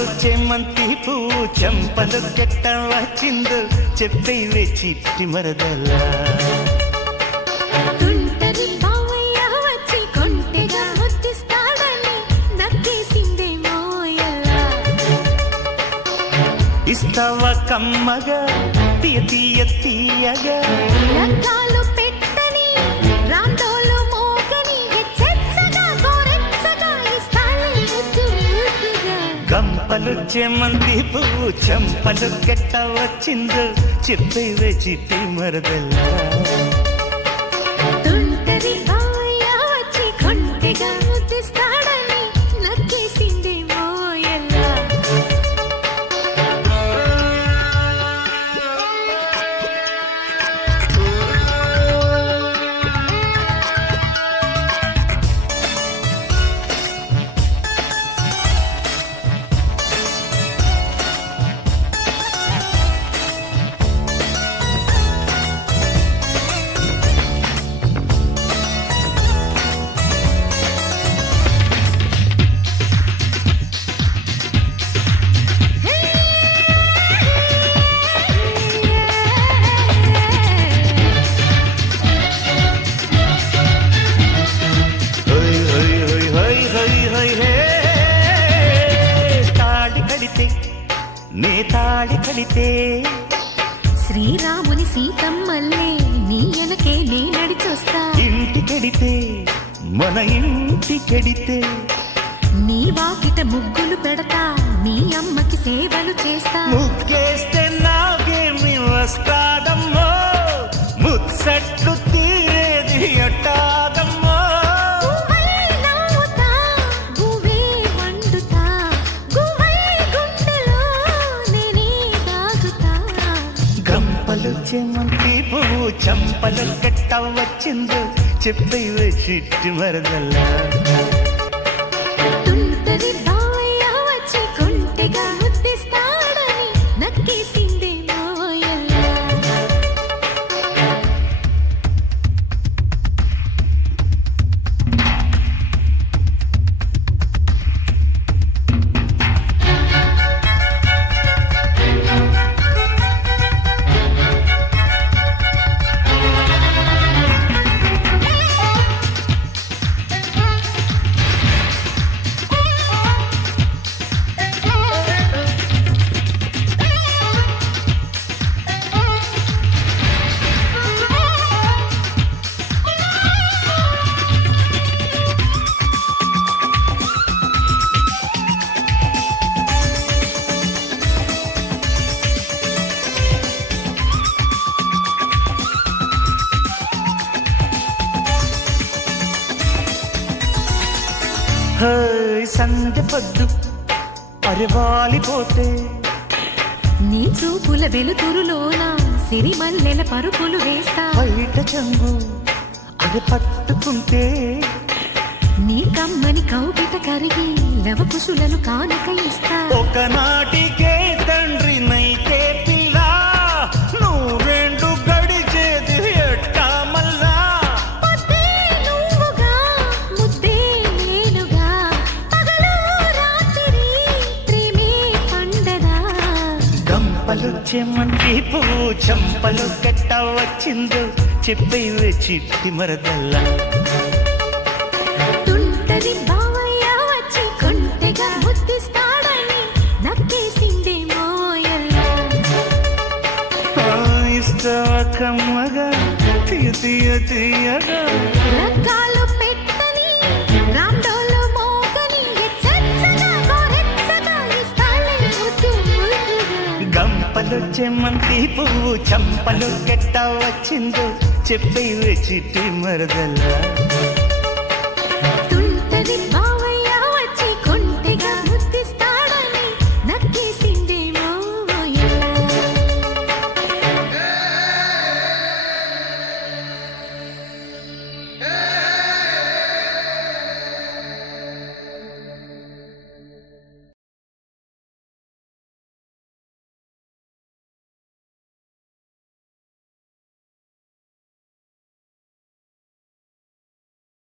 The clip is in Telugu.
చంపలు చెమంతి పువ్వు చంపలు కెట్ట వచ్చిందో చెప్పేవే చిట్టి మరదలా ఇస్తావా కమ్మగా తీయ తీయ తీయగా లగ్గాలు పెట్టని రాందోలు మోగని హెచ్చెచ్చగా గోరెచ్చగా ఇస్తాలే ముద్దుగా గంపలు చెమంతి పువ్వు చంపలు కెట్ట వచ్చిందో చెప్పేవే చిట్టి మరదలా తుంటరి బావయ్య వచ్చి కొంటెగా ముద్దిస్తాడని నక్కేసిందే మోయల్లా తాళి కడితే శ్రీరాముని సీతమ్మల్లే నీ ఎనకే నే నడిచొస్తా ఇంటి కెడితే మన ఇంటి కెడితే నీ వాకిట ముగ్గులు పెడతా నీ అమ్మకి సేవలు చేస్తా ముగ్గేస్తే నాకేమి వస్తాదమ్మో ముచ్చట్లు తీరేది అట్టాదమ్మో గంపలు చెమంతి పువ్వు చంపలు కెట్ట వచ్చిందో చెప్పేవే చిట్టి మరదలా తుంటరి బావయ్య వచ్చి కొంటెగా ముద్దిస్తాడని నక్కేసిందే మోయల్లా సంధ్య పొద్దు అరవాలిపోతే నీ చూపుల వెలుతురులోన సిరిమల్లెల పరుపులు వేస్తా బయట చంగు అది పట్టుకుంటే నీ కమ్మని కౌపిట కరిగి లవకుశులను కానుక ఇస్తా ఒకనాటికే తండ్రి నైతే పిల్ల నువ్వు రెండు గడిచేది ఎట్టా మల్లా పొద్దే నువ్వుగా ముద్దే నేనుగా పగలు రాత్రి ప్రేమే పండదా గంపలు చెమంటి పువ్వు చంపలు కెట్ట వచ్చిందో చెప్పేవే చిట్టి మరదల్లా తుంటరి బావయ్య వచ్చి కొంటెగా ముద్దిస్తాడని నక్కేసిందే మోయల్లా ఇస్తావా కమ్మగా తీయ తీయ తీయగా లగ్గాలు పెట్టని రాండోలు మోగని హెచ్చెచ్చగా గోరెచ్చగా ఇస్తాలే ముద్దుగా గంపలు చెమంతి పువ్వు చంపలు కెట్ట వచ్చిందో చెప్పేవే చిట్టి మరదల్లా